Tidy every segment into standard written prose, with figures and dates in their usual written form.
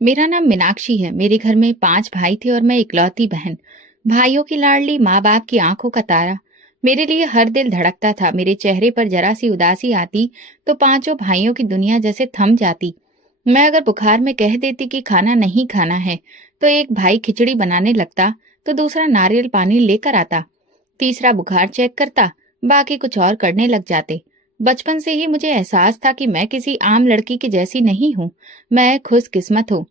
मेरा नाम मीनाक्षी है। मेरे घर में 5 भाई थे और मैं इकलौती बहन। भाइयों की लाडली, माँ बाप की आंखों का तारा। मेरे लिए हर दिल धड़कता था। मेरे चेहरे पर जरा सी उदासी आती तो पांचों भाइयों की दुनिया जैसे थम जाती। मैं अगर बुखार में कह देती कि खाना नहीं खाना है तो एक भाई खिचड़ी बनाने लगता, तो दूसरा नारियल पानी लेकर आता, तीसरा बुखार चेक करता, बाकी कुछ और करने लग जाते। बचपन से ही मुझे एहसास था कि मैं किसी आम लड़की की जैसी नहीं हूँ। मैं खुशकिस्मत हूँ।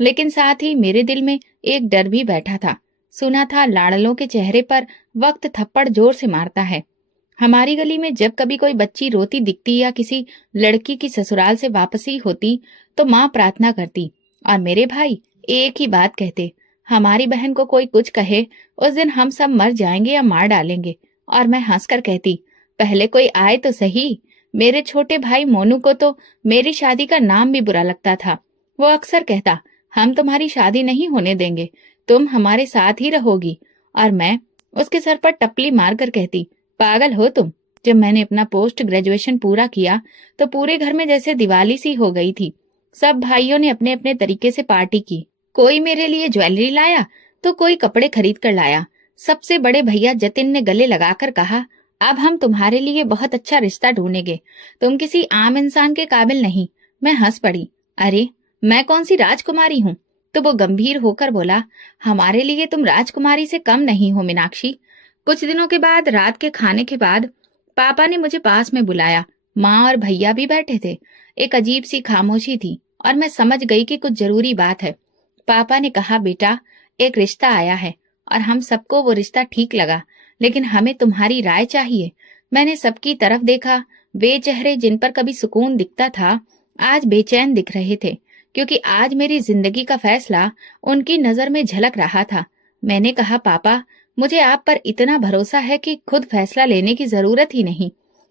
लेकिन साथ ही मेरे दिल में एक डर भी बैठा था। सुना था लाडलों के चेहरे पर वक्त थप्पड़ जोर से मारता है। हमारी गली में जब कभी कोई बच्ची रोती दिखती या किसी लड़की की ससुराल से वापसी होती तो माँ प्रार्थना करती और मेरे भाई एक ही बात कहते, हमारी बहन को कोई कुछ कहे, उस दिन हम सब मर जाएंगे या मार डालेंगे। और मैं हंसकर कहती, पहले कोई आए तो सही। मेरे छोटे भाई मोनू को तो मेरी शादी का नाम भी बुरा लगता था। वो अक्सर कहता, हम तुम्हारी शादी नहीं होने देंगे, तुम हमारे साथ ही रहोगी। और मैं उसके सर पर टपली मारकर कहती, पागल हो तुम। जब मैंने अपना पोस्ट ग्रेजुएशन पूरा किया तो पूरे घर में जैसे दिवाली सी हो गई थी। सब भाइयों ने अपने अपने तरीके से पार्टी की। कोई मेरे लिए ज्वेलरी लाया तो कोई कपड़े खरीद कर लाया। सबसे बड़े भैया जतिन ने गले लगाकर कहा, अब हम तुम्हारे लिए बहुत अच्छा रिश्ता ढूंढेंगे, तुम किसी आम इंसान के काबिल नहीं। मैं हंस पड़ी, अरे मैं कौन सी राजकुमारी हूँ। तो वो गंभीर होकर बोला, हमारे लिए तुम राजकुमारी से कम नहीं हो मीनाक्षी। कुछ दिनों के बाद रात के खाने के बाद पापा ने मुझे पास में बुलाया। माँ और भैया भी बैठे थे। एक अजीब सी खामोशी थी और मैं समझ गई कि कुछ जरूरी बात है। पापा ने कहा, बेटा एक रिश्ता आया है और हम सबको वो रिश्ता ठीक लगा, लेकिन हमें तुम्हारी राय चाहिए। मैंने सबकी तरफ देखा। वे चेहरे जिन पर कभी सुकून दिखता था आज बेचैन दिख रहे थे, क्योंकि आज मेरी जिंदगी का फैसला उनकी नजर में झलक रहा था। मैंने कहा, पापा मुझे आप पर इतना भरोसा है कि खुद फैसला लेने की जरूरत ही नहीं।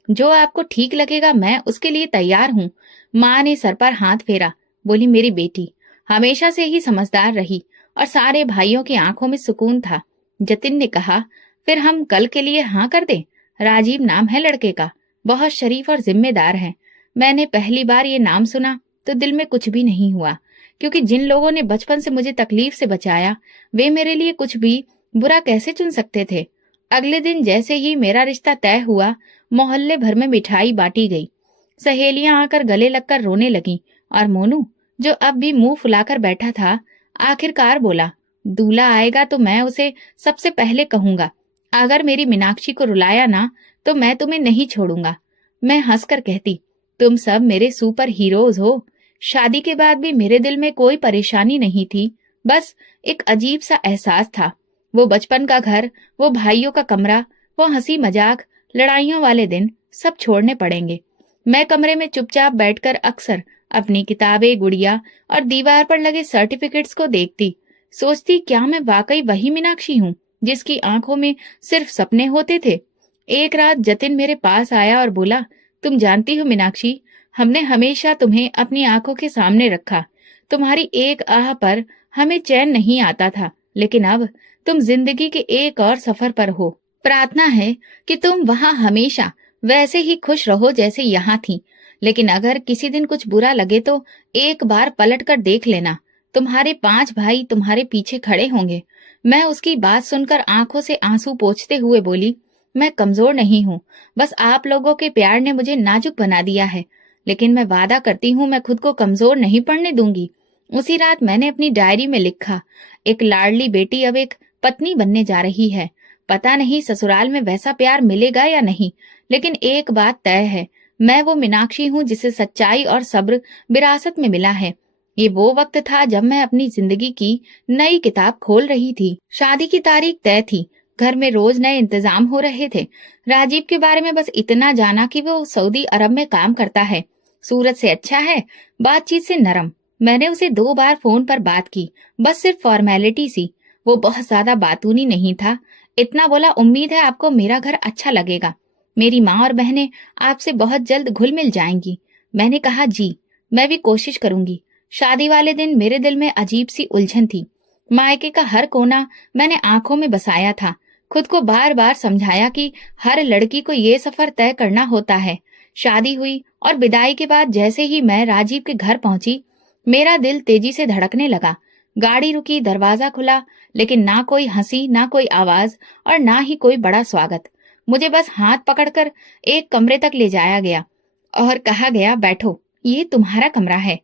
जो आपको ठीक लगेगा मैं उसके लिए तैयार हूँ। माँ ने सर पर हाथ फेरा, बोली, मेरी बेटी हमेशा से ही समझदार रही। और सारे भाइयों की आंखों में सुकून था। जतिन ने कहा, फिर हम कल के लिए हाँ कर दें। राजीव नाम है लड़के का, बहुत शरीफ और जिम्मेदार है। मैंने पहली बार ये नाम सुना तो दिल में कुछ भी नहीं हुआ, क्योंकि जिन लोगों ने बचपन से मुझे तकलीफ से बचाया वे मेरे लिए कुछ भी बुरा कैसे चुन सकते थे। अगले दिन जैसे ही मेरा रिश्ता तय हुआ, मोहल्ले भर में मिठाई बांटी गई। सहेलियां आकर गले लगकर रोने लगी और मोनू, जो अब भी मुंह फुलाकर बैठा था, आखिरकार बोला, दूल्हा आएगा तो मैं उसे सबसे पहले कहूंगा, अगर मेरी मीनाक्षी को रुलाया ना तो मैं तुम्हें नहीं छोड़ूंगा। मैं हंसकर कहती, तुम सब मेरे सुपर हीरोज हो। शादी के बाद भी मेरे दिल में कोई परेशानी नहीं थी, बस एक अजीब सा एहसास था। वो बचपन का घर, वो भाइयों का कमरा, वो हंसी मजाक, लड़ाइयों वाले दिन सब छोड़ने पड़ेंगे। मैं कमरे में चुपचाप बैठकर अक्सर अपनी किताबें, गुड़िया और दीवार पर लगे सर्टिफिकेट्स को देखती, सोचती, क्या मैं वाकई वही मीनाक्षी हूँ जिसकी आंखों में सिर्फ सपने होते थे। एक रात जतिन मेरे पास आया और बोला, तुम जानती हो मीनाक्षी, हमने हमेशा तुम्हें अपनी आंखों के सामने रखा। तुम्हारी एक आह पर हमें चैन नहीं आता था, लेकिन अब तुम जिंदगी के एक और सफर पर हो। प्रार्थना है कि तुम वहां हमेशा वैसे ही खुश रहो जैसे यहाँ थी। लेकिन अगर किसी दिन कुछ बुरा लगे तो एक बार पलट कर देख लेना, तुम्हारे 5 भाई तुम्हारे पीछे खड़े होंगे। मैं उसकी बात सुनकर आंखों से आंसू पोंछते हुए बोली, मैं कमजोर नहीं हूँ, बस आप लोगों के प्यार ने मुझे नाजुक बना दिया है। लेकिन मैं वादा करती हूँ मैं खुद को कमजोर नहीं पड़ने दूंगी। उसी रात मैंने अपनी डायरी में लिखा, एक लाडली बेटी अब एक पत्नी बनने जा रही है। पता नहीं ससुराल में वैसा प्यार मिलेगा या नहीं, लेकिन एक बात तय है, मैं वो मीनाक्षी हूँ जिसे सच्चाई और सब्र विरासत में मिला है। ये वो वक्त था जब मैं अपनी जिंदगी की नई किताब खोल रही थी। शादी की तारीख तय थी। घर में रोज नए इंतजाम हो रहे थे। राजीव के बारे में बस इतना जाना कि वो सऊदी अरब में काम करता है। सूरत से अच्छा है, बातचीत से नरम। मैंने उसे 2 बार फोन पर बात की, बस सिर्फ फॉर्मेलिटी सी। वो बहुत ज्यादा बातूनी नहीं था। इतना बोला, उम्मीद है आपको मेरा घर अच्छा लगेगा। मेरी माँ और बहनें आपसे बहुत जल्द घुल मिल जाएंगी। मैंने कहा, जी मैं भी कोशिश करूंगी। शादी वाले दिन मेरे दिल में अजीब सी उलझन थी। मायके का हर कोना मैंने आंखों में बसाया था। खुद को बार बार समझाया कि हर लड़की को ये सफर तय करना होता है। शादी हुई और विदाई के बाद जैसे ही मैं राजीव के घर पहुंची, मेरा दिल तेजी से धड़कने लगा। गाड़ी रुकी, दरवाजा खुला, लेकिन ना कोई हंसी, ना कोई आवाज और ना ही कोई बड़ा स्वागत। मुझे बस हाथ पकड़कर एक कमरे तक ले जाया गया और कहा गया, बैठो, ये तुम्हारा कमरा है।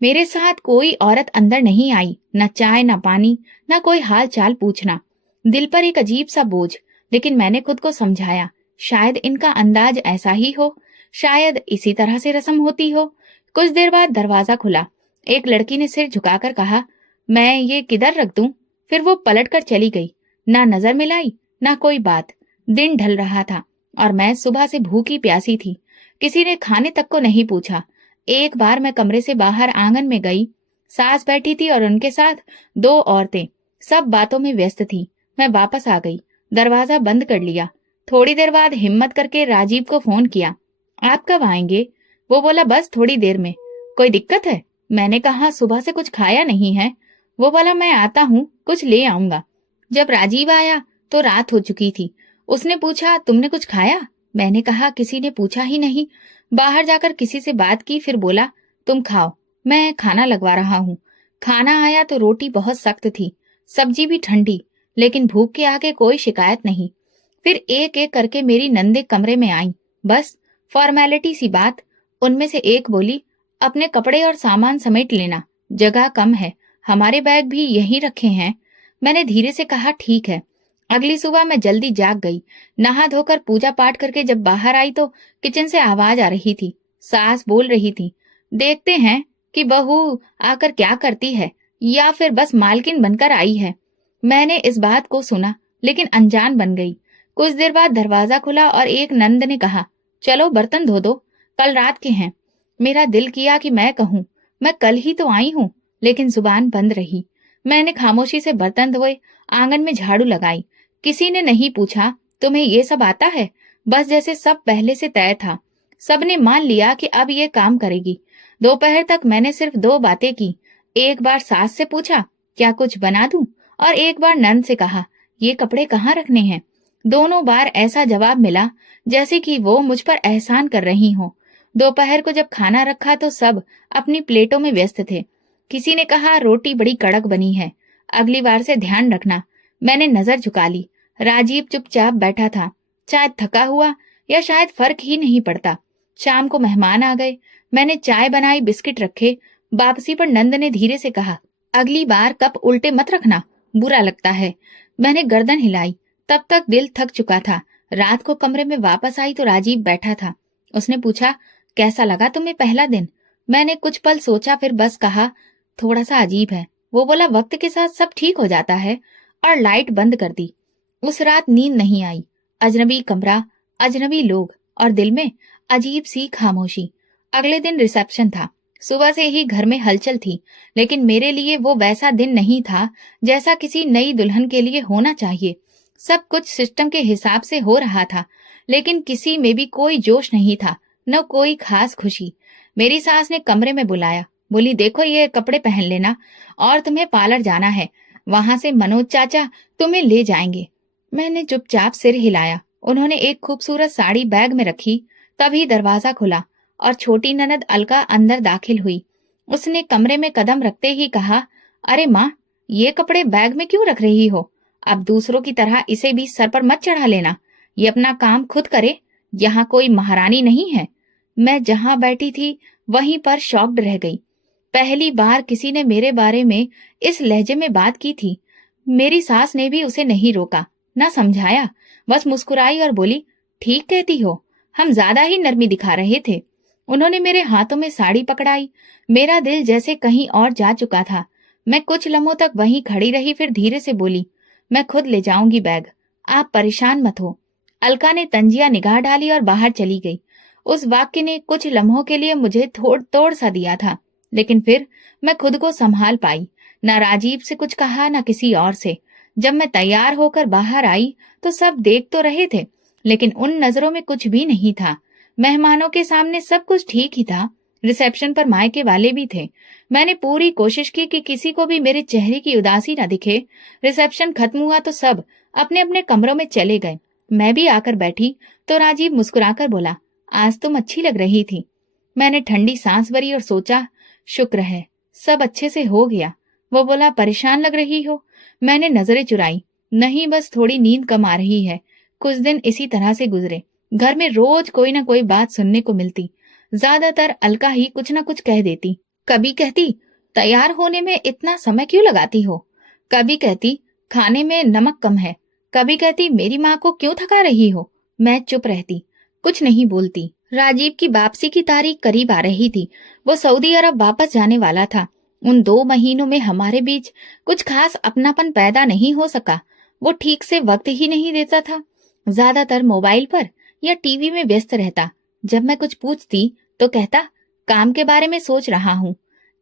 मेरे साथ कोई औरत अंदर नहीं आई, न चाय न पानी, न कोई हाल चाल पूछना। दिल पर एक अजीब सा बोझ, लेकिन मैंने खुद को समझाया, शायद इनका अंदाज ऐसा ही हो, शायद इसी तरह से रस्म होती हो। कुछ देर बाद दरवाजा खुला। एक लड़की ने सिर झुकाकर कहा, मैं ये किधर रख दूं? फिर वो पलट कर चली गई। ना नजर मिलाई, ना कोई बात। दिन ढल रहा था और मैं सुबह से भूखी प्यासी थी। किसी ने खाने तक को नहीं पूछा। एक बार मैं कमरे से बाहर आंगन में गई। सास बैठी थी और उनके साथ दो औरतें, सब बातों में व्यस्त थी। मैं वापस आ गई, दरवाजा बंद कर लिया। थोड़ी देर बाद हिम्मत करके राजीव को फोन किया, आप कब आएंगे? वो बोला, बस थोड़ी देर में। कोई दिक्कत है? मैंने कहा, सुबह से कुछ खाया नहीं है। वो बोला, मैं आता हूँ, कुछ ले आऊंगा। जब राजीव आया तो रात हो चुकी थी। उसने पूछा, तुमने कुछ खाया? मैंने कहा, किसी ने पूछा ही नहीं। बाहर जाकर किसी से बात की, फिर बोला, तुम खाओ, मैं खाना लगवा रहा हूँ। खाना आया तो रोटी बहुत सख्त थी, सब्जी भी ठंडी, लेकिन भूख के आगे कोई शिकायत नहीं। फिर एक एक करके मेरी नंदे कमरे में आई। बस फॉर्मेलिटी सी बात। उनमें से एक बोली, अपने कपड़े और सामान समेट लेना, जगह कम है, हमारे बैग भी यहीं रखे हैं। मैंने धीरे से कहा, ठीक है। अगली सुबह मैं जल्दी जाग गई। नहा धोकर पूजा पाठ करके जब बाहर आई तो किचन से आवाज आ रही थी। सास बोल रही थी, देखते हैं कि बहू आकर क्या करती है, या फिर बस मालकिन बनकर आई है। मैंने इस बात को सुना, लेकिन अनजान बन गई। कुछ देर बाद दरवाजा खुला और एक नंद ने कहा, चलो बर्तन धो दो, कल रात के हैं। मेरा दिल किया कि मैं कहूँ, मैं कल ही तो आई हूँ, लेकिन जुबान बंद रही। मैंने खामोशी से बर्तन धोए, आंगन में झाड़ू लगाई। किसी ने नहीं पूछा, तुम्हें ये सब आता है? बस जैसे सब पहले से तय था। सबने मान लिया कि अब ये काम करेगी। दोपहर तक मैंने सिर्फ दो बातें की। एक बार सास से पूछा, क्या कुछ बना दूं? और एक बार नंद से कहा, ये कपड़े कहाँ रखने हैं? दोनों बार ऐसा जवाब मिला जैसे कि वो मुझ पर एहसान कर रही हो। दोपहर को जब खाना रखा तो सब अपनी प्लेटों में व्यस्त थे। किसी ने कहा, रोटी बड़ी कड़क बनी है, अगली बार से ध्यान रखना। मैंने नजर झुका ली। राजीव चुपचाप बैठा था, शायद थका हुआ या शायद फर्क ही नहीं पड़ता। शाम को मेहमान आ गए। मैंने चाय बनाई, बिस्किट रखे। वापसी पर नंद ने धीरे से कहा, अगली बार कप उल्टे मत रखना, बुरा लगता है। मैंने गर्दन हिलाई। तब तक दिल थक चुका था। रात को कमरे में वापस आई तो राजीव बैठा था। उसने पूछा, कैसा लगा तुम्हें पहला दिन? मैंने कुछ पल सोचा, फिर बस कहा, थोड़ा सा अजीब है। वो बोला, वक्त के साथ सब ठीक हो जाता है, और लाइट बंद कर दी। उस रात नींद नहीं आई। अजनबी कमरा, अजनबी लोग और दिल में अजीब सी खामोशी। अगले दिन रिसेप्शन था। सुबह से ही घर में हलचल थी, लेकिन मेरे लिए वो वैसा दिन नहीं था जैसा किसी नई दुल्हन के लिए होना चाहिए। सब कुछ सिस्टम के हिसाब से हो रहा था, लेकिन किसी में भी कोई जोश नहीं था, न कोई खास खुशी। मेरी सास ने कमरे में बुलाया, बोली, देखो ये कपड़े पहन लेना, और तुम्हें पार्लर जाना है, वहां से मनोज चाचा तुम्हें ले जाएंगे। मैंने चुपचाप सिर हिलाया। उन्होंने एक खूबसूरत साड़ी बैग में रखी। तभी दरवाजा खुला और छोटी ननद अलका अंदर दाखिल हुई। उसने कमरे में कदम रखते ही कहा, अरे माँ, ये कपड़े बैग में क्यों रख रही हो? अब दूसरों की तरह इसे भी सर पर मत चढ़ा लेना, ये अपना काम खुद करे, यहाँ कोई महारानी नहीं है। मैं जहाँ बैठी थी वहीं पर शॉक्ड रह गई। पहली बार किसी ने मेरे बारे में इस लहजे में बात की थी। मेरी सास ने भी उसे नहीं रोका, न समझाया, बस मुस्कुराई और बोली, ठीक कहती हो, हम ज्यादा ही नरमी दिखा रहे थे। उन्होंने मेरे हाथों में साड़ी पकड़ाई। मेरा दिल जैसे कहीं और जा चुका था। मैं कुछ लम्हों तक वहीं खड़ी रही, फिर धीरे से बोली, मैं खुद ले जाऊंगी बैग, आप परेशान मत हो। अलका ने तंजिया निगाह डाली और बाहर चली गई। उस वाक्य ने कुछ लम्हों के लिए मुझे थोड़ तोड़ सा दिया था, लेकिन फिर मैं खुद को संभाल पाई। न राजीव से कुछ कहा, न किसी और से। जब मैं तैयार होकर बाहर आई तो सब देख तो रहे थे, लेकिन उन नजरों में कुछ भी नहीं था। मेहमानों के सामने सब कुछ ठीक ही था। रिसेप्शन पर मायके वाले भी थे। मैंने पूरी कोशिश की कि किसी को भी मेरे चेहरे की उदासी न दिखे। रिसेप्शन खत्म हुआ तो सब अपने अपने कमरों में चले गए। मैं भी आकर बैठी तो राजीव मुस्कुराकर बोला, आज तुम अच्छी लग रही थी। मैंने ठंडी सांस भरी और सोचा, शुक्र है सब अच्छे से हो गया। वो बोला, परेशान लग रही हो। मैंने नजरें चुराई। नहीं, बस थोड़ी नींद कम आ रही है। कुछ दिन इसी तरह से गुजरे। घर में रोज कोई ना कोई बात सुनने को मिलती। ज्यादातर अलका ही कुछ ना कुछ कह देती। कभी कहती, तैयार होने में इतना समय क्यों लगाती हो। कभी कहती, खाने में नमक कम है। कभी कहती, मेरी माँ को क्यों थका रही हो। मैं चुप रहती, कुछ नहीं बोलती। राजीव की वापसी की तारीख करीब आ रही थी। वो सऊदी अरब वापस जाने वाला था। उन 2 महीनों में हमारे बीच कुछ खास अपनापन पैदा नहीं हो सका। वो ठीक से वक्त ही नहीं देता था। ज्यादातर मोबाइल पर या टीवी में व्यस्त रहता। जब मैं कुछ पूछती तो कहता, काम के बारे में सोच रहा हूँ।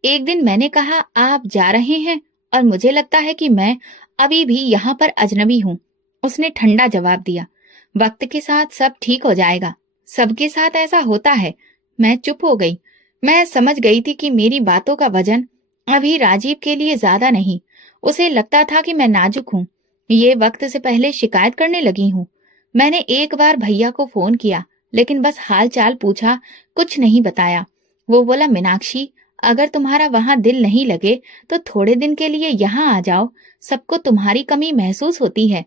एक दिन मैंने कहा, आप जा रहे हैं और मुझे लगता है कि मैं अभी भी यहाँ पर अजनबी हूँ। उसने ठंडा जवाब दिया, वक्त के साथ सब ठीक हो जाएगा। सबके साथ ऐसा होता है। मैं चुप हो गई। मैं समझ गई थी कि मेरी बातों का वजन अभी राजीव के लिए ज्यादा नहीं। उसे लगता था कि मैं नाजुक हूँ। ये वक्त से पहले शिकायत करने लगी हूँ। मैंने एक बार भैया को फोन किया, लेकिन बस हाल चाल पूछा, कुछ नहीं बताया। वो बोला, मीनाक्षी, अगर तुम्हारा वहां दिल नहीं लगे तो थोड़े दिन के लिए यहाँ आ जाओ। सबको तुम्हारी कमी महसूस होती है।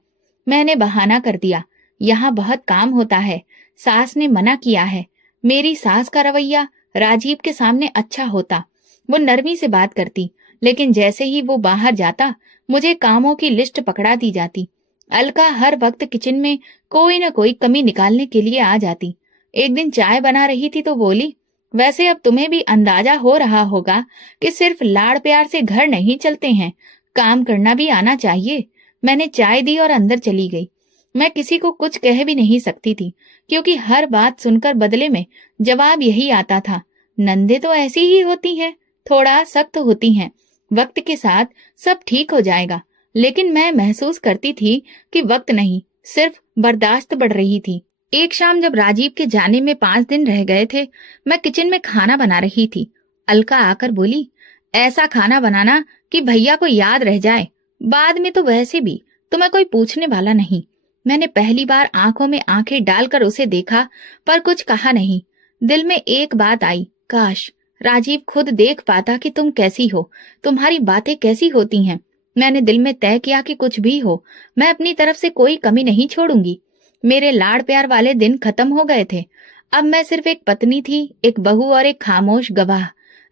मैंने बहाना कर दिया, यहाँ बहुत काम होता है। सास ने मना किया है। मेरी सास का रवैया राजीव के सामने अच्छा होता। वो नरमी से बात करती, लेकिन जैसे ही वो बाहर जाता मुझे कामों की लिस्ट पकड़ा दी जाती। अलका हर वक्त किचन में कोई न कोई कमी निकालने के लिए आ जाती। एक दिन चाय बना रही थी तो बोली, वैसे अब तुम्हें भी अंदाजा हो रहा होगा कि सिर्फ लाड़ प्यार से घर नहीं चलते हैं, काम करना भी आना चाहिए। मैंने चाय दी और अंदर चली गई। मैं किसी को कुछ कह भी नहीं सकती थी, क्योंकि हर बात सुनकर बदले में जवाब यही आता था, नंदे तो ऐसी ही होती हैं, थोड़ा सख्त होती हैं, वक्त के साथ सब ठीक हो जाएगा। लेकिन मैं महसूस करती थी कि वक्त नहीं, सिर्फ बर्दाश्त बढ़ रही थी। एक शाम जब राजीव के जाने में 5 दिन रह गए थे, मैं किचन में खाना बना रही थी। अलका आकर बोली, ऐसा खाना बनाना कि भैया को याद रह जाए। बाद में तो वैसे भी तुम्हें कोई पूछने वाला नहीं। मैंने पहली बार आंखों में आंखें डालकर उसे देखा, पर कुछ कहा नहीं। दिल में एक बात आई, काश राजीव खुद देख पाता कि तुम कैसी हो, तुम्हारी बातें कैसी होती हैं। मैंने दिल में तय किया कि कुछ भी हो, मैं अपनी तरफ से कोई कमी नहीं छोड़ूंगी। मेरे लाड़ प्यार वाले दिन खत्म हो गए थे। अब मैं सिर्फ एक पत्नी थी, एक बहू और एक खामोश गवाह।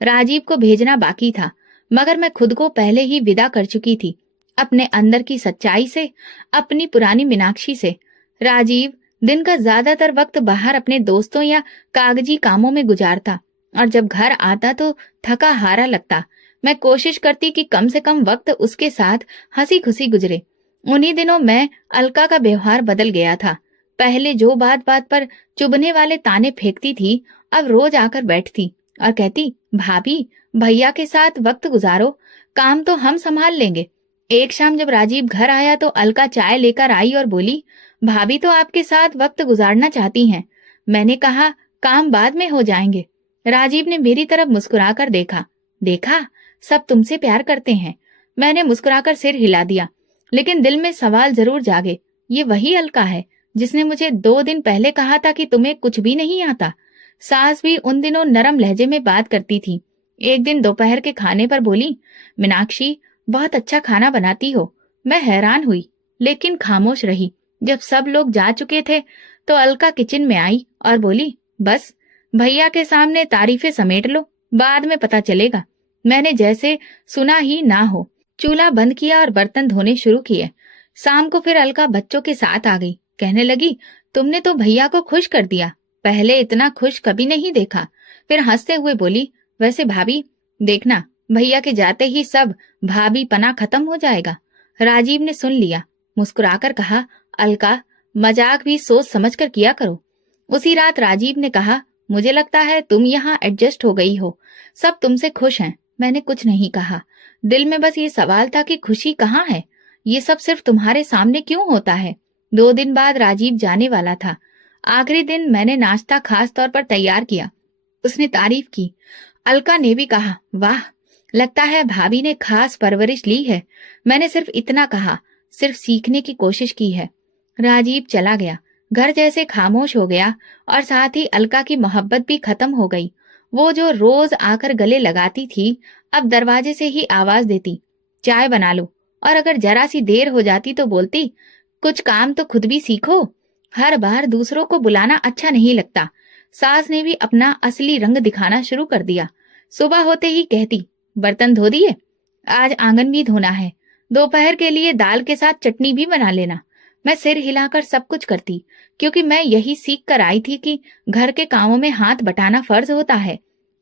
राजीव को भेजना बाकी था, मगर मैं खुद को पहले ही विदा कर चुकी थी, अपने अंदर की सच्चाई से, अपनी पुरानी मीनाक्षी से। राजीव दिन का ज्यादातर वक्त बाहर अपने दोस्तों या कागजी कामों में गुजारता, और जब घर आता तो थका हारा लगता। मैं कोशिश करती कि कम से कम वक्त उसके साथ हंसी खुशी गुजरे। उन्हीं दिनों मैं अलका का व्यवहार बदल गया था। पहले जो बात बात पर चुभने वाले ताने फेंकती थी, अब रोज आकर बैठती और कहती, भाभी, भैया के साथ वक्त गुजारो, काम तो हम संभाल लेंगे। एक शाम जब राजीव घर आया तो अलका चाय लेकर आई और बोली, भाभी तो आपके साथ वक्त गुजारना चाहती हैं। मैंने कहा, काम बाद में हो जाएंगे। राजीव ने मेरी तरफ मुस्कुराकर देखा। देखा, सब तुमसे प्यार करते हैं। मैंने मुस्कुराकर सिर हिला दिया, लेकिन दिल में सवाल जरूर जागे, ये वही अलका है जिसने मुझे 2 दिन पहले कहा था कि तुम्हें कुछ भी नहीं आता। सास भी उन दिनों नरम लहजे में बात करती थी। एक दिन दोपहर के खाने पर बोली, मीनाक्षी, बहुत अच्छा खाना बनाती हो। मैं हैरान हुई, लेकिन खामोश रही। जब सब लोग जा चुके थे तो अलका किचन में आई और बोली, बस भैया के सामने तारीफें समेट लो, बाद में पता चलेगा। मैंने जैसे सुना ही ना हो। चूल्हा बंद किया और बर्तन धोने शुरू किए। शाम को फिर अलका बच्चों के साथ आ गई। कहने लगी, तुमने तो भैया को खुश कर दिया, पहले इतना खुश कभी नहीं देखा। फिर हंसते हुए बोली, वैसे भाभी, देखना, भैया के जाते ही सब भाभी पना खत्म हो जाएगा। राजीव ने सुन लिया, मुस्कुराकर कहा, अलका, मजाक भी सोच समझ कर किया करो। उसी रात राजीव ने कहा, मुझे लगता है तुम यहाँ एडजस्ट हो गई हो, सब तुमसे खुश हैं। मैंने कुछ नहीं कहा। दिल में बस ये सवाल था कि खुशी कहाँ है, ये सब सिर्फ तुम्हारे सामने क्यों होता है। 2 दिन बाद राजीव जाने वाला था। आखिरी दिन मैंने नाश्ता खास तौर पर तैयार किया। उसने तारीफ की। अलका ने भी कहा, वाह, लगता है भाभी ने खास परवरिश ली है। मैंने सिर्फ इतना कहा, सिर्फ सीखने की कोशिश की है। राजीव चला गया। घर जैसे खामोश हो गया और साथ ही अलका की मोहब्बत भी खत्म हो गई। वो जो रोज आकर गले लगाती थी, अब दरवाजे से ही आवाज देती, चाय बना लो। और अगर जरा सी देर हो जाती तो बोलती, कुछ काम तो खुद भी सीखो। हर बार दूसरों को बुलाना अच्छा नहीं लगता। सास ने भी अपना असली रंग दिखाना शुरू कर दिया। सुबह होते ही कहती, बर्तन धो दिए? आज आंगन भी धोना है। दोपहर के लिए दाल के साथ चटनी भी बना लेना। मैं सिर हिलाकर सब कुछ करती, क्योंकि मैं यही सीख कर आई थी कि घर के कामों में हाथ बटाना फर्ज होता है।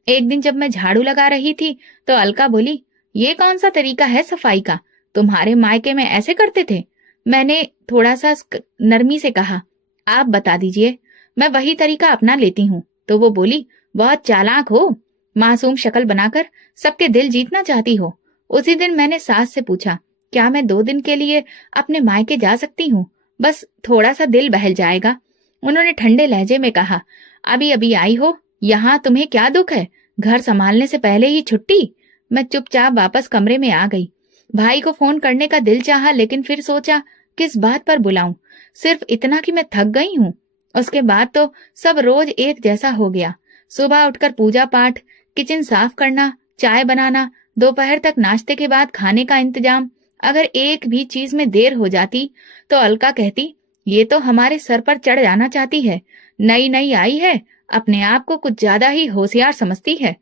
एक दिन जब मैं झाड़ू लगा रही थी तो अलका बोली, ये कौन सा तरीका है सफाई का? तुम्हारे मायके में ऐसे करते थे? मैंने थोड़ा सा नरमी से कहा, आप बता दीजिए, मैं वही तरीका अपना लेती हूँ। तो वो बोली, बहुत चालाक हो, मासूम शक्ल बनाकर सबके दिल जीतना चाहती हो। उसी दिन मैंने सास से पूछा, क्या मैं 2 दिन के लिए अपने मायके जा सकती हूँ? बस थोड़ा सा दिल बहल जाएगा। उन्होंने ठंडे लहजे में कहा, अभी अभी आई हो, यहाँ तुम्हें क्या दुख है? घर संभालने से पहले ही छुट्टी? मैं चुपचाप वापस कमरे में आ गई। भाई को फोन करने का दिल चाहा, लेकिन फिर सोचा, किस बात पर बुलाऊं? सिर्फ इतना कि मैं थक गई हूँ। उसके बाद तो सब रोज एक जैसा हो गया। सुबह उठकर पूजा पाठ, किचन साफ करना, चाय बनाना, दोपहर तक नाश्ते के बाद खाने का इंतजाम। अगर एक भी चीज में देर हो जाती तो अलका कहती, ये तो हमारे सर पर चढ़ जाना चाहती है। नई नई आई है, अपने आप को कुछ ज्यादा ही होशियार समझती है।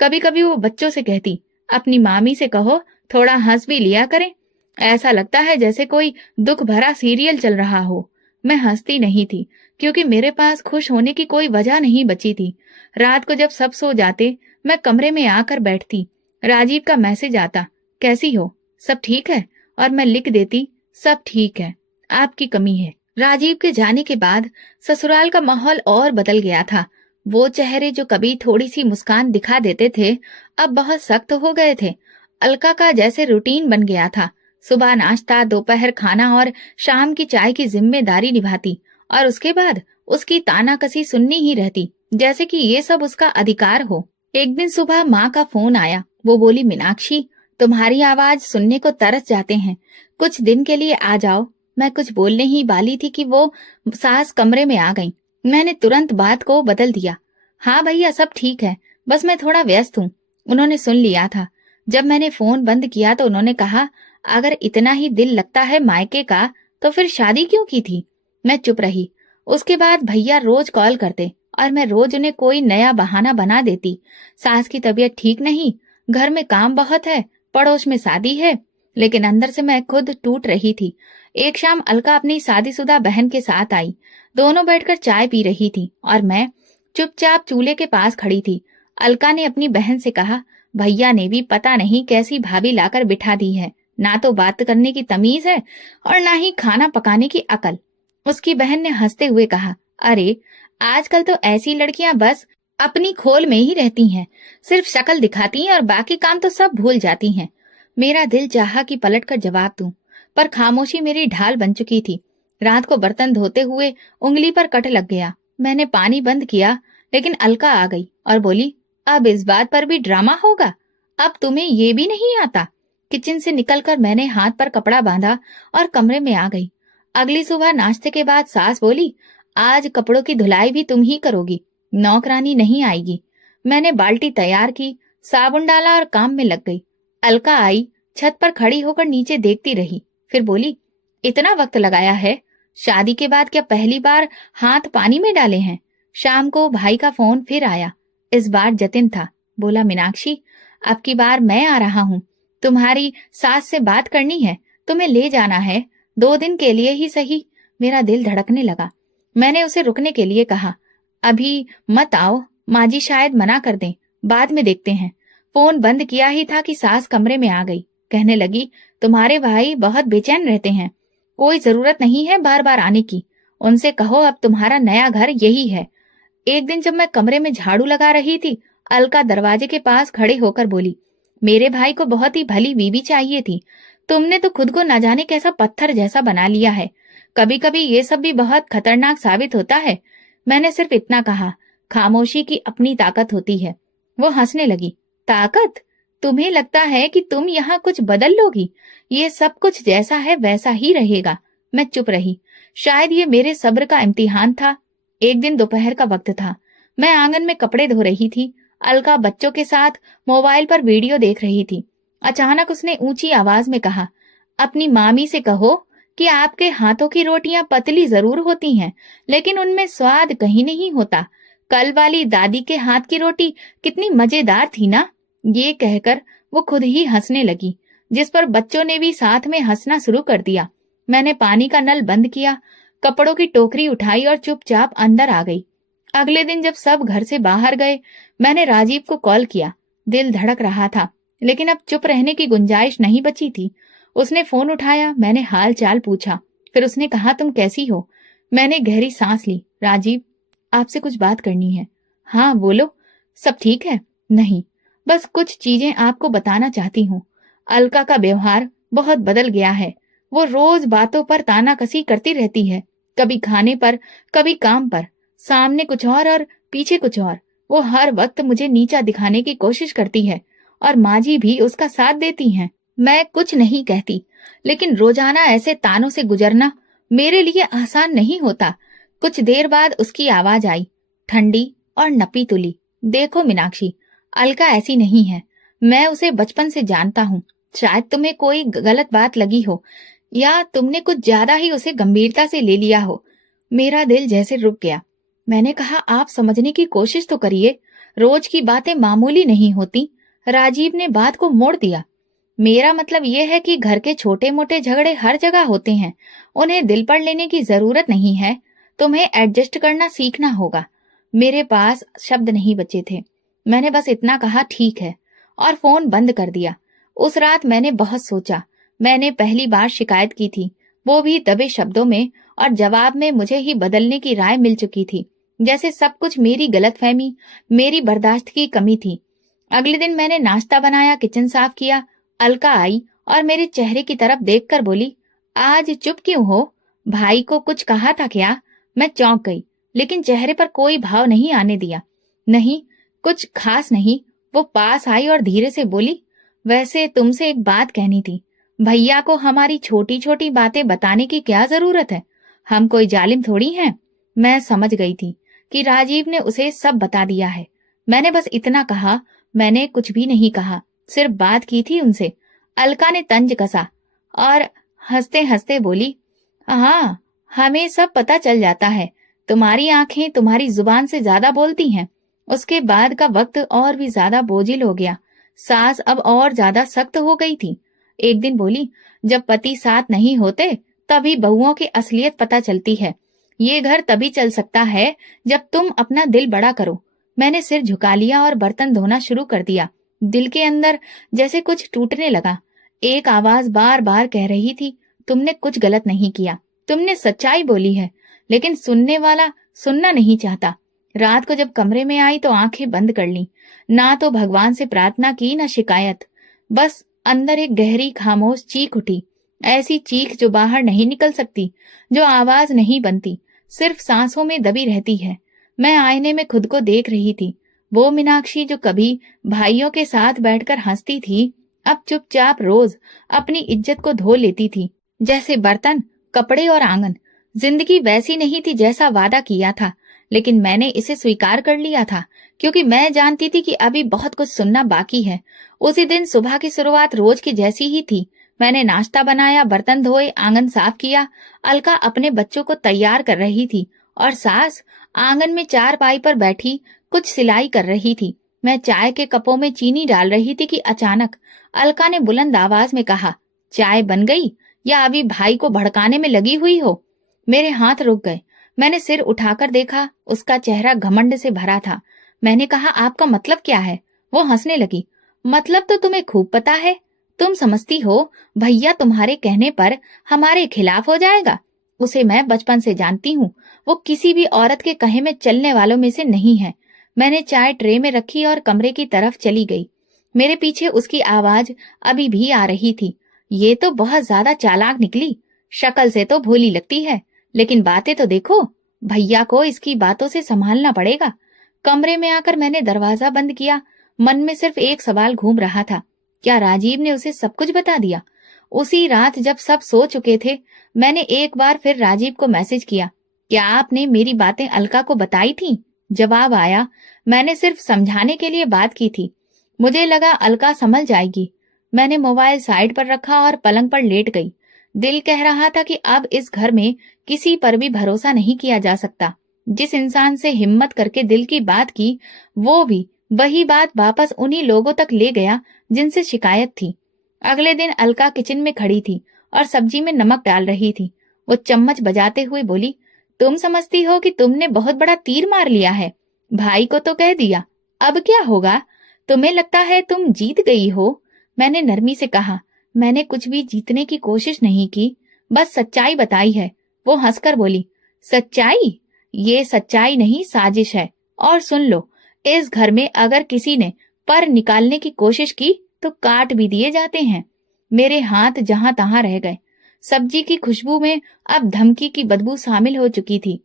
कभी कभी वो बच्चों से कहती, अपनी मामी से कहो थोड़ा हंस भी लिया करें। ऐसा लगता है जैसे कोई दुख भरा सीरियल चल रहा हो। मैं हंसती नहीं थी, क्योंकि मेरे पास खुश होने की कोई वजह नहीं बची थी। रात को जब सब सो जाते, मैं कमरे में आकर बैठती। राजीव का मैसेज आता, कैसी हो, सब ठीक है? और मैं लिख देती, सब ठीक है, आपकी कमी है। राजीव के जाने के बाद ससुराल का माहौल और बदल गया था। वो चेहरे जो कभी थोड़ी सी मुस्कान दिखा देते थे, अब बहुत सख्त हो गए थे। अलका का जैसे रूटीन बन गया था। सुबह नाश्ता, दोपहर खाना और शाम की चाय की जिम्मेदारी निभाती, और उसके बाद उसकी तानाकसी सुननी ही रहती, जैसे कि ये सब उसका अधिकार हो। एक दिन सुबह माँ का फोन आया। वो बोली, मीनाक्षी, तुम्हारी आवाज सुनने को तरस जाते हैं, कुछ दिन के लिए आ जाओ। मैं कुछ बोलने ही वाली थी कि वो सास कमरे में आ गई। मैंने तुरंत बात को बदल दिया, हाँ भैया सब ठीक है, बस मैं थोड़ा व्यस्त हूँ। उन्होंने सुन लिया था। जब मैंने फोन बंद किया तो उन्होंने कहा, अगर इतना ही दिल लगता है मायके का तो फिर शादी क्यों की थी? मैं चुप रही। उसके बाद भैया रोज कॉल करते और मैं रोज उन्हें कोई नया बहाना बना देती। सास की तबीयत ठीक नहीं, घर में काम बहुत है, पड़ोस में शादी है। लेकिन अंदर से मैं खुद टूट रही थी। एक शाम अलका अपनी शादीशुदा बहन के साथ आई। दोनों बैठकर चाय पी रही थी और मैं चुपचाप चूल्हे के पास खड़ी थी। अलका ने अपनी बहन से कहा, भैया ने भी पता नहीं कैसी भाभी लाकर बिठा दी है, ना तो बात करने की तमीज है और ना ही खाना पकाने की अकल। उसकी बहन ने हंसते हुए कहा, अरे आजकल तो ऐसी लड़कियां बस अपनी खोल में ही रहती हैं, सिर्फ शक्ल दिखाती हैं और बाकी काम तो सब भूल जाती हैं। मेरा दिल चाहा कि पलटकर जवाब दूं, पर खामोशी मेरी ढाल बन चुकी थी। रात को बर्तन धोते हुए उंगली पर कट लग गया। मैंने पानी बंद किया, लेकिन अलका आ गई और बोली, अब इस बात पर भी ड्रामा होगा? अब तुम्हें ये भी नहीं आता? किचन से निकलकर मैंने हाथ पर कपड़ा बांधा और कमरे में आ गई। अगली सुबह नाश्ते के बाद सास बोली, आज कपड़ों की धुलाई भी तुम ही करोगी, नौकरानी नहीं आएगी। मैंने बाल्टी तैयार की, साबुन डाला और काम में लग गई। अलका आई, छत पर खड़ी होकर नीचे देखती रही, फिर बोली, इतना वक्त लगाया है? शादी के बाद क्या पहली बार हाथ पानी में डाले हैं? शाम को भाई का फोन फिर आया। इस बार जतिन था। बोला, मीनाक्षी, अब की बार मैं आ रहा हूँ, तुम्हारी सास से बात करनी है, तुम्हें ले जाना है, 2 दिन के लिए ही सही। मेरा दिल धड़कने लगा। मैंने उसे रुकने के लिए कहा, अभी मत आओ, माँ जी शायद मना कर दें, बाद में देखते हैं। फोन बंद किया ही था कि सास कमरे में आ गई। कहने लगी, तुम्हारे भाई बहुत बेचैन रहते हैं, कोई जरूरत नहीं है बार बार आने की, उनसे कहो अब तुम्हारा नया घर यही है। एक दिन जब मैं कमरे में झाड़ू लगा रही थी, अलका दरवाजे के पास खड़े होकर बोली, मेरे भाई को बहुत ही भली बीवी चाहिए थी, तुमने तो खुद को न जाने कैसा पत्थर जैसा बना लिया है। कभी कभी ये सब भी बहुत खतरनाक साबित होता है। मैंने सिर्फ इतना कहा, खामोशी की अपनी ताकत होती है। वो हंसने लगी, ताकत? तुम्हें लगता है कि तुम यहाँ कुछ बदल लोगी? ये सब कुछ जैसा है वैसा ही रहेगा। मैं चुप रही। शायद ये मेरे सब्र का इम्तिहान था। एक दिन दोपहर का वक्त था। मैं आंगन में कपड़े धो रही थी। अलका बच्चों के साथ मोबाइल पर वीडियो देख रही थी। अचानक उसने ऊंची आवाज में कहा, अपनी मामी से कहो कि आपके हाथों की रोटियां पतली जरूर होती हैं, लेकिन उनमें स्वाद कहीं नहीं होता। कल वाली दादी के हाथ की रोटी कितनी मजेदार थी ना। ये कहकर वो खुद ही हंसने लगी, जिस पर बच्चों ने भी साथ में हंसना शुरू कर दिया। मैंने पानी का नल बंद किया, कपड़ों की टोकरी उठाई और चुपचाप अंदर आ गई। अगले दिन जब सब घर से बाहर गए, मैंने राजीव को कॉल किया। दिल धड़क रहा था, लेकिन अब चुप रहने की गुंजाइश नहीं बची थी। उसने फोन उठाया, मैंने हाल चाल पूछा, फिर उसने कहा, तुम कैसी हो? मैंने गहरी सांस ली। राजीव, आपसे कुछ बात करनी है। हाँ बोलो। सब ठीक है? नहीं, बस कुछ चीजें आपको बताना चाहती हूँ। अलका का व्यवहार बहुत बदल गया है। वो रोज बातों पर तानाकसी करती रहती है, कभी खाने पर, कभी काम पर। सामने कुछ और पीछे कुछ और। वो हर वक्त मुझे नीचा दिखाने की कोशिश करती है और माँ जी भी उसका साथ देती हैं। मैं कुछ नहीं कहती, लेकिन रोजाना ऐसे तानों से गुजरना मेरे लिए आसान नहीं होता। कुछ देर बाद उसकी आवाज आई, ठंडी और नपी तुली। देखो मीनाक्षी, अलका ऐसी नहीं है। मैं उसे बचपन से जानता हूँ। शायद तुम्हें कोई गलत बात लगी हो, या तुमने कुछ ज्यादा ही उसे गंभीरता से ले लिया हो। मेरा दिल जैसे रुक गया। मैंने कहा, आप समझने की कोशिश तो करिए। रोज की बातें मामूली नहीं होती। राजीव ने बात को मोड़ दिया। मेरा मतलब यह है कि घर के छोटे मोटे झगड़े हर जगह होते हैं, उन्हें दिल पर लेने की जरूरत नहीं है। तुम्हें एडजस्ट करना सीखना होगा। मेरे पास शब्द नहीं बचे थे। मैंने बस इतना कहा, ठीक है, और फोन बंद कर दिया। उस रात मैंने बहुत सोचा। मैंने पहली बार शिकायत की थी, वो भी दबे शब्दों में, और जवाब में मुझे ही बदलने की राय मिल चुकी थी। जैसे सब कुछ मेरी गलतफहमी, मेरी बर्दाश्त की कमी थी। अगले दिन मैंने नाश्ता बनाया, किचन साफ किया। अलका आई और मेरे चेहरे की तरफ देखकर बोली, आज चुप क्यों हो? भाई को कुछ कहा था क्या? मैं चौंक गई, लेकिन चेहरे पर कोई भाव नहीं आने दिया। नहीं, कुछ खास नहीं। वो पास आई और धीरे से बोली, वैसे तुमसे एक बात कहनी थी। भैया को हमारी छोटी छोटी बातें बताने की क्या जरूरत है? हम कोई जालिम थोड़ी हैं। मैं समझ गई थी कि राजीव ने उसे सब बता दिया है। मैंने बस इतना कहा, मैंने कुछ भी नहीं कहा, सिर्फ बात की थी उनसे। अलका ने तंज कसा और हंसते हंसते बोली, हाँ, हमें सब पता चल जाता है। तुम्हारी आंखें तुम्हारी जुबान से ज्यादा बोलती हैं। उसके बाद का वक्त और भी ज्यादा बोझिल हो गया। सास अब और ज्यादा सख्त हो गई थी। एक दिन बोली, जब पति साथ नहीं होते तभी बहुओं की असलियत पता चलती है। ये घर तभी चल सकता है जब तुम अपना दिल बड़ा करो। मैंने सिर झुका लिया और बर्तन धोना शुरू कर दिया। दिल के अंदर जैसे कुछ टूटने लगा। एक आवाज बार बार कह रही थी, तुमने कुछ गलत नहीं किया, तुमने सच्चाई बोली है। लेकिन सुनने वाला सुनना नहीं चाहता। रात को जब कमरे में आई तो आंखें बंद कर ली। ना तो भगवान से प्रार्थना की, ना शिकायत। बस अंदर एक गहरी खामोश चीख उठी। ऐसी चीख जो बाहर नहीं निकल सकती, जो आवाज नहीं बनती, सिर्फ सांसों में दबी रहती है। मैं आईने में खुद को देख रही थी। वो मीनाक्षी जो कभी भाइयों के साथ बैठकर हंसती थी, अब चुपचाप रोज अपनी इज्जत को धो लेती थी, जैसे बर्तन, कपड़े और आंगन। जिंदगी वैसी नहीं थी जैसा वादा किया था, लेकिन मैंने इसे स्वीकार कर लिया था, क्योंकि मैं जानती थी कि अभी बहुत कुछ सुनना बाकी है। उसी दिन सुबह की शुरुआत रोज की जैसी ही थी। मैंने नाश्ता बनाया, बर्तन धोए, आंगन साफ किया। अलका अपने बच्चों को तैयार कर रही थी और सास आंगन में चारपाई पर बैठी कुछ सिलाई कर रही थी। मैं चाय के कपों में चीनी डाल रही थी कि अचानक अलका ने बुलंद आवाज में कहा, चाय बन गई या अभी भाई को भड़काने में लगी हुई हो? मेरे हाथ रुक गए। मैंने सिर उठाकर देखा, उसका चेहरा घमंड से भरा था। मैंने कहा, आपका मतलब क्या है? वो हंसने लगी। मतलब तो तुम्हें खूब पता है। तुम समझती हो भैया तुम्हारे कहने पर हमारे खिलाफ हो जाएगा। उसे मैं बचपन से जानती हूँ। वो किसी भी औरत के कहे में चलने वालों में से नहीं है। मैंने चाय ट्रे में रखी और कमरे की तरफ चली गई। मेरे पीछे उसकी आवाज अभी भी आ रही थी। ये तो बहुत ज्यादा चालाक निकली। शक्ल से तो भोली लगती है, लेकिन बातें तो देखो। भैया को इसकी बातों से संभालना पड़ेगा। कमरे में आकर मैंने दरवाजा बंद किया। मन में सिर्फ एक सवाल घूम रहा था, क्या राजीव ने उसे सब कुछ बता दिया? उसी रात जब सब सो चुके थे, मैंने एक बार फिर राजीव को मैसेज किया, क्या आपने मेरी बातें अलका को बताई थी? जवाब आया। मैंने सिर्फ समझाने के लिए बात की थी। मुझे लगा अलका संभल जाएगी। मैंने मोबाइल साइड पर रखा और पलंग पर लेट गई। दिल कह रहा था कि अब इस घर में किसी पर भी भरोसा नहीं किया जा सकता। जिस इंसान से हिम्मत करके दिल की बात की, वो भी वही बात वापस उन्हीं लोगों तक ले गया जिनसे शिकायत थी। अगले दिन अलका किचन में खड़ी थी और सब्जी में नमक डाल रही थी। वो चम्मच बजाते हुए बोली, तुम समझती हो कि तुमने बहुत बड़ा तीर मार लिया है। भाई को तो कह दिया, अब क्या होगा? तुम्हें लगता है तुम जीत गई हो? मैंने नरमी से कहा, मैंने कुछ भी जीतने की कोशिश नहीं की, बस सच्चाई बताई है। वो हंसकर बोली, सच्चाई? ये सच्चाई नहीं, साजिश है। और सुन लो, इस घर में अगर किसी ने पर निकालने की कोशिश की तो काट भी दिए जाते हैं। मेरे हाथ जहां तहां रह गए। सब्जी की खुशबू में अब धमकी की बदबू शामिल हो चुकी थी।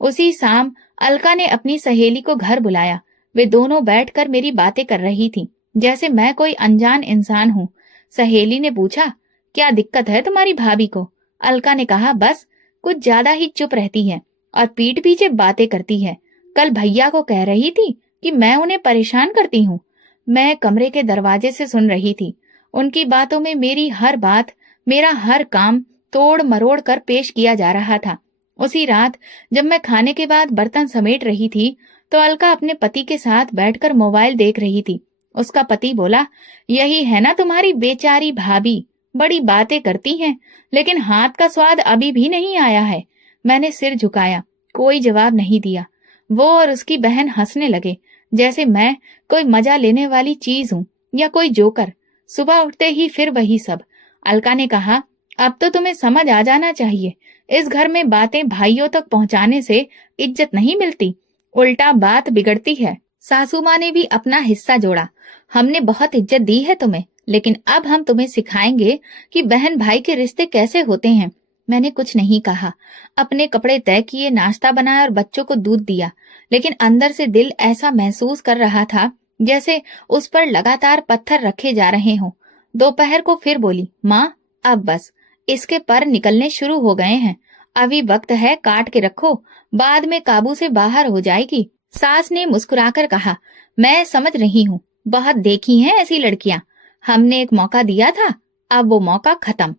उसी शाम अलका ने अपनी सहेली को घर बुलाया। वे दोनों बैठकर मेरी बातें कर रही थीं, जैसे मैं कोई अनजान इंसान हूँ। सहेली ने पूछा, क्या दिक्कत है तुम्हारी भाभी को? अलका ने कहा, बस कुछ ज्यादा ही चुप रहती है और पीठ पीछे बातें करती है। कल भैया को कह रही थी कि मैं उन्हें परेशान करती हूँ। मैं कमरे के दरवाजे से सुन रही थी। उनकी बातों में मेरी हर बात, मेरा हर काम तोड़ मरोड़ कर पेश किया जा रहा था। उसी रात जब मैं खाने के बाद बर्तन समेट रही थी तो अलका अपने पति के साथ बैठकर मोबाइल देख रही थी। उसका पति बोला, यही है ना तुम्हारी बेचारी भाभी, बड़ी बातें करती हैं लेकिन हाथ का स्वाद अभी भी नहीं आया है। मैंने सिर झुकाया, कोई जवाब नहीं दिया। वो और उसकी बहन हंसने लगे, जैसे मैं कोई मजा लेने वाली चीज हूँ या कोई जोकर। सुबह उठते ही फिर वही सब। अलका ने कहा, अब तो तुम्हें समझ आ जाना चाहिए, इस घर में बातें भाइयों तक पहुंचाने से इज्जत नहीं मिलती, उल्टा बात बिगड़ती है। सासू माँ ने भी अपना हिस्सा जोड़ा, हमने बहुत इज्जत दी है तुम्हें, लेकिन अब हम तुम्हें सिखाएंगे कि बहन भाई के रिश्ते कैसे होते हैं। मैंने कुछ नहीं कहा, अपने कपड़े तय किए, नाश्ता बनाया और बच्चों को दूध दिया, लेकिन अंदर से दिल ऐसा महसूस कर रहा था जैसे उस पर लगातार पत्थर रखे जा रहे हों। दोपहर को फिर बोली, माँ अब बस, इसके पर निकलने शुरू हो गए हैं, अभी वक्त है, काट के रखो, बाद में काबू से बाहर हो जाएगी। सास ने मुस्कुराकर कहा, मैं समझ रही हूँ, बहुत देखी हैं ऐसी लड़कियां, हमने एक मौका दिया था, अब वो मौका खत्म।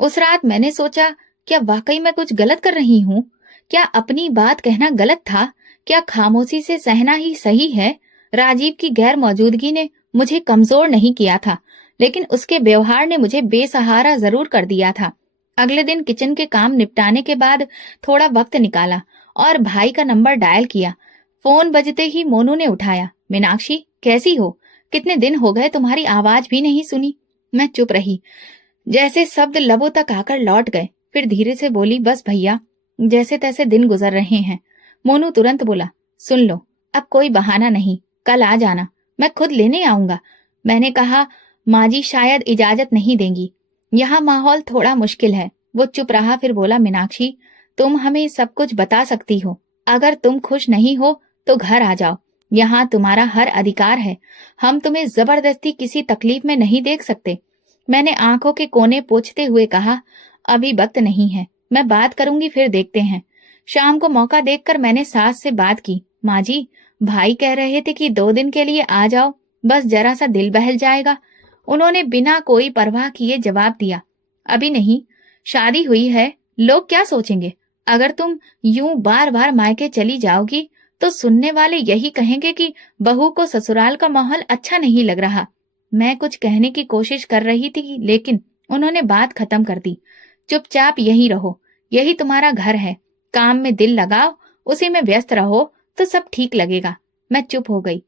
उस रात मैंने सोचा, क्या वाकई मैं कुछ गलत कर रही हूँ? क्या अपनी बात कहना गलत था? क्या खामोशी से सहना ही सही है? राजीव की गैर मौजूदगी ने मुझे कमजोर नहीं किया था, लेकिन उसके व्यवहार ने मुझे बेसहारा जरूर कर दिया था। अगले दिन किचन के काम निपटाने के बाद थोड़ा वक्त निकाला और भाई का नंबर डायल किया। फोन बजते ही मोनू ने उठाया, मीनाक्षी कैसी हो? कितने दिन हो गए, तुम्हारी आवाज भी नहीं सुनी। मैं चुप रही, जैसे शब्द लबों तक आकर लौट गए। फिर धीरे से बोली, बस भैया, जैसे तैसे दिन गुजर रहे हैं। मोनू तुरंत बोला, सुन लो, अब कोई बहाना नहीं, कल आ जाना, मैं खुद लेने आऊंगा। मैंने कहा, माँ जी शायद इजाजत नहीं देंगी, यहाँ माहौल थोड़ा मुश्किल है। वो चुप रहा, फिर बोला, मीनाक्षी तुम हमें सब कुछ बता सकती हो, अगर तुम खुश नहीं हो तो घर आ जाओ, यहाँ तुम्हारा हर अधिकार है, हम तुम्हें जबरदस्ती किसी तकलीफ में नहीं देख सकते। मैंने आंखों के कोने पोंछते हुए कहा, अभी वक्त नहीं है, मैं बात करूंगी, फिर देखते हैं। शाम को मौका देखकर मैंने सास से बात की, माँ जी भाई कह रहे थे कि 2 दिन के लिए आ जाओ, बस जरा सा दिल बहल जाएगा। उन्होंने बिना कोई परवाह किए जवाब दिया, अभी नहीं, शादी हुई है, लोग क्या सोचेंगे? अगर तुम यूं बार बार मायके चली जाओगी तो सुनने वाले यही कहेंगे कि बहू को ससुराल का माहौल अच्छा नहीं लग रहा। मैं कुछ कहने की कोशिश कर रही थी, लेकिन उन्होंने बात खत्म कर दी, चुपचाप यहीं रहो, यही तुम्हारा घर है, काम में दिल लगाओ, उसी में व्यस्त रहो तो सब ठीक लगेगा। मैं चुप हो गई।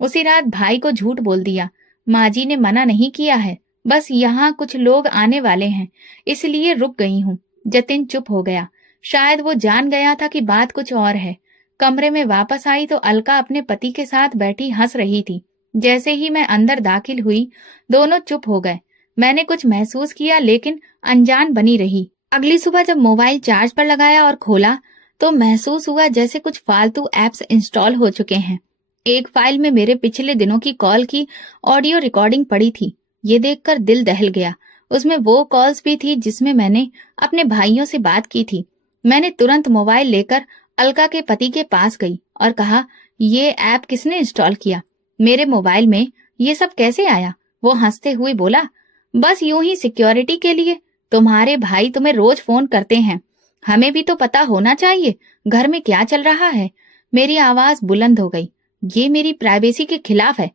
उसी रात भाई को झूठ बोल दिया, माँ जी ने मना नहीं किया है, बस यहाँ कुछ लोग आने वाले हैं, इसलिए रुक गई हूँ। जतिन चुप हो गया, शायद वो जान गया था कि बात कुछ और है। कमरे में वापस आई तो अलका अपने पति के साथ बैठी हंस रही थी। जैसे ही मैं अंदर दाखिल हुई, दोनों चुप हो गए। मैंने कुछ महसूस किया, लेकिन अनजान बनी रही। अगली सुबह जब मोबाइल चार्ज पर लगाया और खोला तो महसूस हुआ जैसे कुछ फालतू एप्स इंस्टॉल हो चुके हैं। एक फाइल में मेरे पिछले दिनों की कॉल की ऑडियो रिकॉर्डिंग पड़ी थी। ये देखकर दिल दहल गया। उसमें वो कॉल्स भी थी जिसमें मैंने अपने भाइयों से बात की थी। मैंने तुरंत मोबाइल लेकर अलका के पति के पास गई और कहा, ये ऐप किसने इंस्टॉल किया? मेरे मोबाइल में ये सब कैसे आया? वो हंसते हुए बोला, बस यूं ही सिक्योरिटी के लिए। तुम्हारे भाई तुम्हें रोज फोन करते हैं, हमें भी तो पता होना चाहिए घर में क्या चल रहा है। मेरी आवाज बुलंद हो गई। ये मेरी प्राइवेसी के खिलाफ है।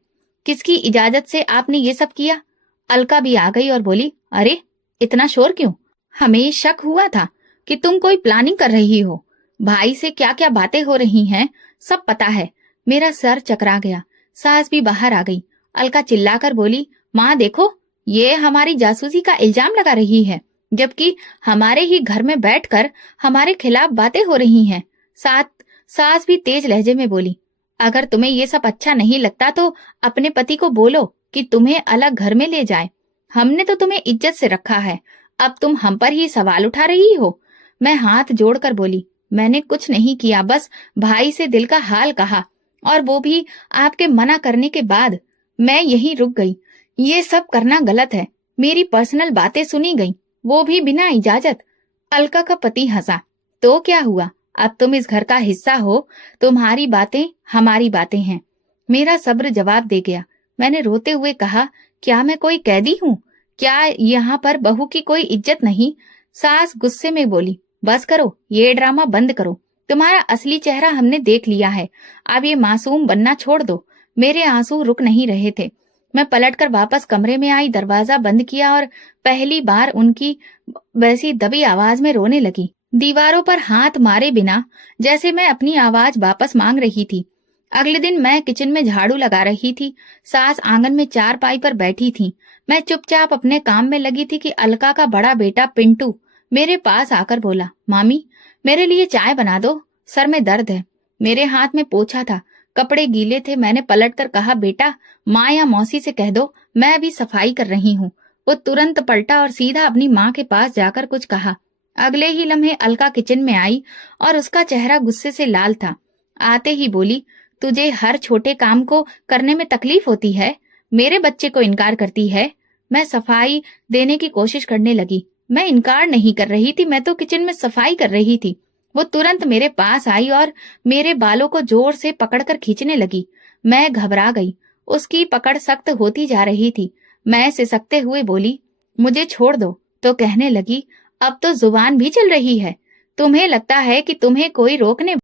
किसकी इजाजत से आपने ये सब किया? अलका भी आ गई और बोली, अरे इतना शोर क्यों? हमें शक हुआ था कि तुम कोई प्लानिंग कर रही हो। भाई से क्या क्या बातें हो रही हैं सब पता है। मेरा सर चकरा गया। सास भी बाहर आ गई। अलका चिल्लाकर बोली, माँ देखो, ये हमारी जासूसी का इल्जाम लगा रही है, जबकि हमारे ही घर में बैठकर हमारे खिलाफ बातें हो रही हैं। सास भी तेज लहजे में बोली, अगर तुम्हें ये सब अच्छा नहीं लगता तो अपने पति को बोलो कि तुम्हें अलग घर में ले जाए। हमने तो तुम्हें इज्जत से रखा है, अब तुम हम पर ही सवाल उठा रही हो। मैं हाथ जोड़कर बोली, मैंने कुछ नहीं किया, बस भाई से दिल का हाल कहा, और वो भी आपके मना करने के बाद। मैं यहीं रुक गई। ये सब करना गलत है। मेरी पर्सनल बातें सुनी गई, वो भी बिना इजाजत। अलका का पति हंसा, तो क्या हुआ, अब तुम इस घर का हिस्सा हो, तुम्हारी बातें हमारी बातें हैं। मेरा सब्र जवाब दे गया। मैंने रोते हुए कहा, क्या मैं कोई कैदी हूँ? क्या यहाँ पर बहू की कोई इज्जत नहीं? सास गुस्से में बोली, बस करो, ये ड्रामा बंद करो। तुम्हारा असली चेहरा हमने देख लिया है, अब ये मासूम बनना छोड़ दो। मेरे आंसू रुक नहीं रहे थे। मैं पलटकर वापस कमरे में आई, दरवाजा बंद किया और पहली बार उनकी वैसी दबी आवाज में रोने लगी, दीवारों पर हाथ मारे बिना, जैसे मैं अपनी आवाज वापस मांग रही थी। अगले दिन मैं किचन में झाड़ू लगा रही थी। सास आंगन में चारपाई पर बैठी थी। मैं चुपचाप अपने काम में लगी थी कि अलका का बड़ा बेटा पिंटू मेरे पास आकर बोला, मामी मेरे लिए चाय बना दो, सर में दर्द है। मेरे हाथ में पोछा था, कपड़े गीले थे। मैंने पलटकर कहा, बेटा माँ या मौसी से कह दो, मैं अभी सफाई कर रही हूँ। वो तुरंत पलटा और सीधा अपनी माँ के पास जाकर कुछ कहा। अगले ही लम्हे अलका किचन में आई और उसका चेहरा गुस्से से लाल था। आते ही बोली, तुझे हर छोटे काम को करने में तकलीफ होती है, मेरे बच्चे को इनकार करती है। मैं सफाई देने की कोशिश करने लगी। मैं इनकार नहीं कर रही थी, मैं तो किचन में सफाई कर रही थी। वो तुरंत मेरे पास आई और मेरे बालों को जोर से पकड़कर खींचने लगी। मैं घबरा गई। उसकी पकड़ सख्त होती जा रही थी। मैं सिसकते हुए बोली, मुझे छोड़ दो। तो कहने लगी, अब तो जुबान भी चल रही है। तुम्हें लगता है कि तुम्हें कोई रोकने